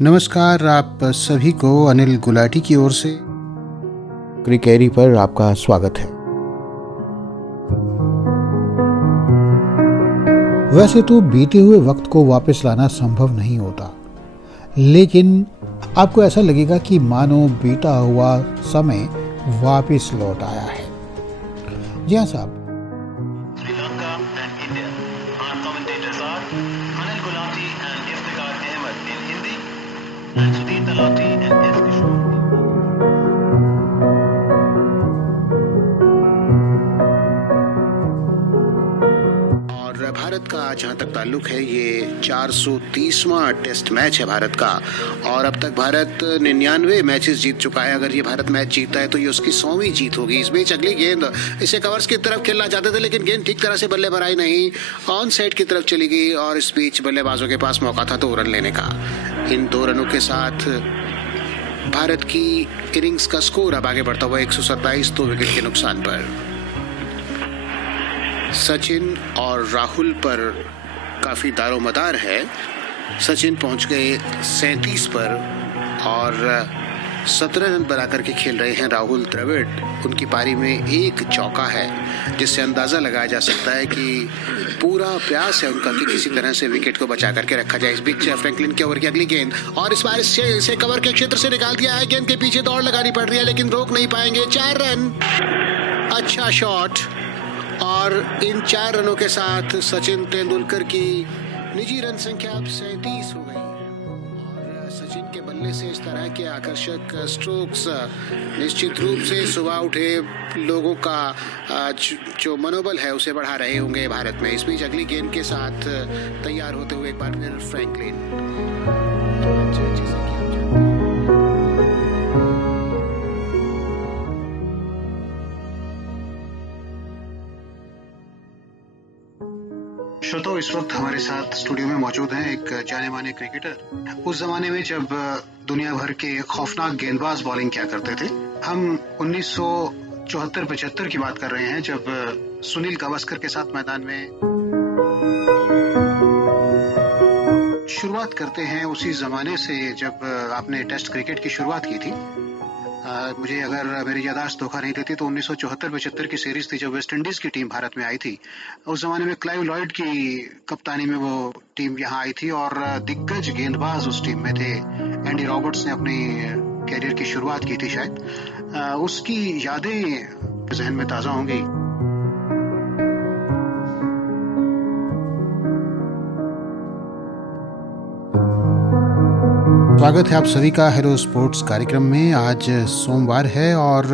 नमस्कार, आप सभी को अनिल गुलाटी की ओर से क्रिकेरी पर आपका स्वागत है। वैसे तो बीते हुए वक्त को वापस लाना संभव नहीं होता, लेकिन आपको ऐसा लगेगा कि मानो बीता हुआ समय वापस लौट आया है। जी हाँ साहब। Sri Lanka and India. Our commentators are Anil Gulati and Iftikhar Ahmed in Hindi and Sudhir Talati and S. Kishore. और भारत का जहाँ तक ताल्लुक है, ये 430वां टेस्ट मैच है भारत का, और अब तक भारत 99 मैचेस जीत चुका है। अगर ये भारत मैच जीतता है तो ये उसकी 100वीं जीत होगी। इस बीच अगली गेंद इसे कवर्स की तरफ खेलना चाहते थे, लेकिन गेंद ठीक तरह से बल्ले पर आई नहीं, ऑन साइड की तरफ चली गई और इस बीच बल्लेबाजों के पास मौका था 2 रन लेने का। इन 2 रनों के साथ भारत की इनिंग्स का स्कोर अब आगे बढ़ता हुआ 127 2 विकेट के नुकसान पर। सचिन और राहुल पर काफ़ी दारोमदार है। सचिन पहुंच गए 37 पर और 17 रन बनाकर के खेल रहे हैं राहुल द्रविड़। उनकी पारी में एक चौका है, जिससे अंदाज़ा लगाया जा सकता है कि पूरा प्रयास है उनका कि किसी तरह से विकेट को बचा करके रखा जाए। इस बीच फ्रैंकलिन के ओवर की अगली गेंद, और इस बार इसे कवर के क्षेत्र से निकाल दिया है। गेंद के पीछे दौड़ लगानी पड़ रही है, लेकिन रोक नहीं पाएंगे। 4 रन, अच्छा शॉट, और इन 4 रनों के साथ सचिन तेंदुलकर की निजी रन संख्या अब 37 हो गई। और सचिन के बल्ले से इस तरह के आकर्षक स्ट्रोक्स निश्चित रूप से सुबह उठे लोगों का जो मनोबल है उसे बढ़ा रहे होंगे भारत में। इस बीच अगली गेंद के साथ तैयार होते हुए एक बार फिर फ्रैंकलिन। श्रोताओं, इस वक्त हमारे साथ स्टूडियो में मौजूद हैं एक जाने माने क्रिकेटर। उस जमाने में जब दुनिया भर के खौफनाक गेंदबाज बॉलिंग किया करते थे, हम 1974-75 की बात कर रहे हैं, जब सुनील गावस्कर के साथ मैदान में शुरुआत करते हैं। उसी जमाने से जब आपने टेस्ट क्रिकेट की शुरुआत की थी। मुझे अगर मेरी याददाश्त धोखा नहीं देती तो 1974-75 की सीरीज थी, जब वेस्ट इंडीज की टीम भारत में आई थी। उस जमाने में क्लाइव लॉयड की कप्तानी में वो टीम यहाँ आई थी और दिग्गज गेंदबाज उस टीम में थे। एंडी रॉबर्ट्स ने अपनी कैरियर की शुरुआत की थी शायद। उसकी यादें जहन में ताज़ा होंगी। स्वागत है आप सभी का हेलो स्पोर्ट्स कार्यक्रम में। आज सोमवार है और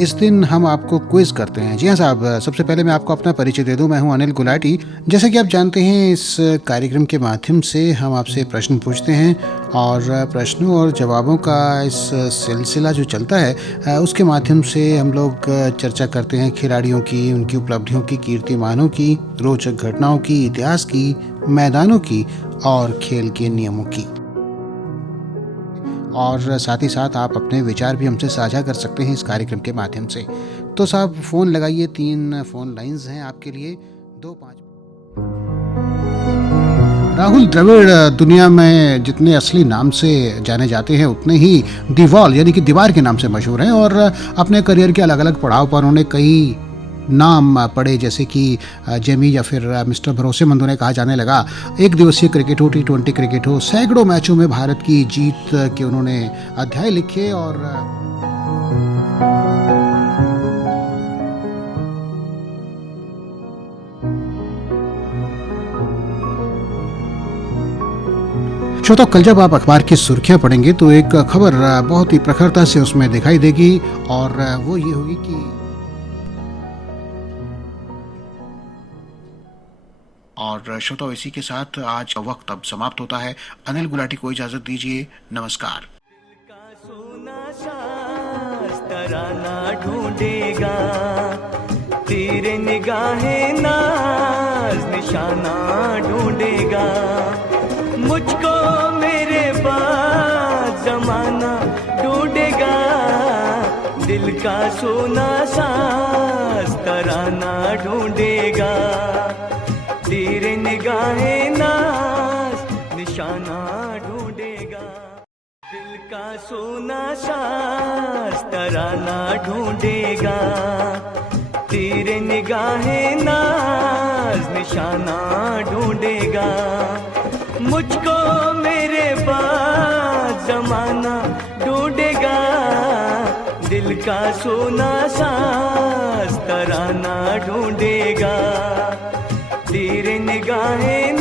इस दिन हम आपको क्विज करते हैं। जी हाँ साहब, सबसे पहले मैं आपको अपना परिचय दे दूं। मैं हूं अनिल गुलाटी। जैसे कि आप जानते हैं, इस कार्यक्रम के माध्यम से हम आपसे प्रश्न पूछते हैं और प्रश्नों और जवाबों का इस सिलसिला जो चलता है उसके माध्यम से हम लोग चर्चा करते हैं खिलाड़ियों की, उनकी उपलब्धियों की, कीर्तिमानों की, रोचक घटनाओं की, इतिहास की, मैदानों की और खेल के नियमों की। और साथ ही साथ आप अपने विचार भी हमसे साझा कर सकते हैं इस कार्यक्रम के माध्यम से। तो साहब फ़ोन लगाइए, 3 फ़ोन लाइंस हैं आपके लिए। 2-5 राहुल द्रविड़ दुनिया में जितने असली नाम से जाने जाते हैं उतने ही दी वॉल यानी कि दीवार के नाम से मशहूर हैं। और अपने करियर के अलग अलग पड़ाव पर उन्होंने कई नाम पड़े, जैसे कि जेमी या फिर मिस्टर भरोसेमंद उन्हें कहा जाने लगा। एक दिवसीय क्रिकेट हो, T20 क्रिकेट हो, सैकड़ों मैचों में भारत की जीत के उन्होंने अध्याय लिखे। और श्रोता, कल जब आप अखबार की सुर्खियां पढ़ेंगे तो एक खबर बहुत ही प्रखरता से उसमें दिखाई देगी, और वो ये होगी कि और श्रोताओं, इसी के साथ आज का वक्त अब समाप्त होता है। अनिल गुलाटी को इजाजत दीजिए। नमस्कार। तराना ढूंढेगा, तेरे निगाहें नाज निशाना ढूंढेगा। मुझको मेरे बाद जमाना ढूंढेगा, दिल का सोना साज तराना ढूंढेगा। तेरे निगाहें नाज निशाना ढूंढेगा। का सोना साज तराना ढूंढेगा, तेरे निगाहें नाज निशाना ढूंढेगा। मुझको मेरे बाद जमाना ढूंढेगा, दिल का सोना साज तराना ढूंढेगा, तेरे निगाहें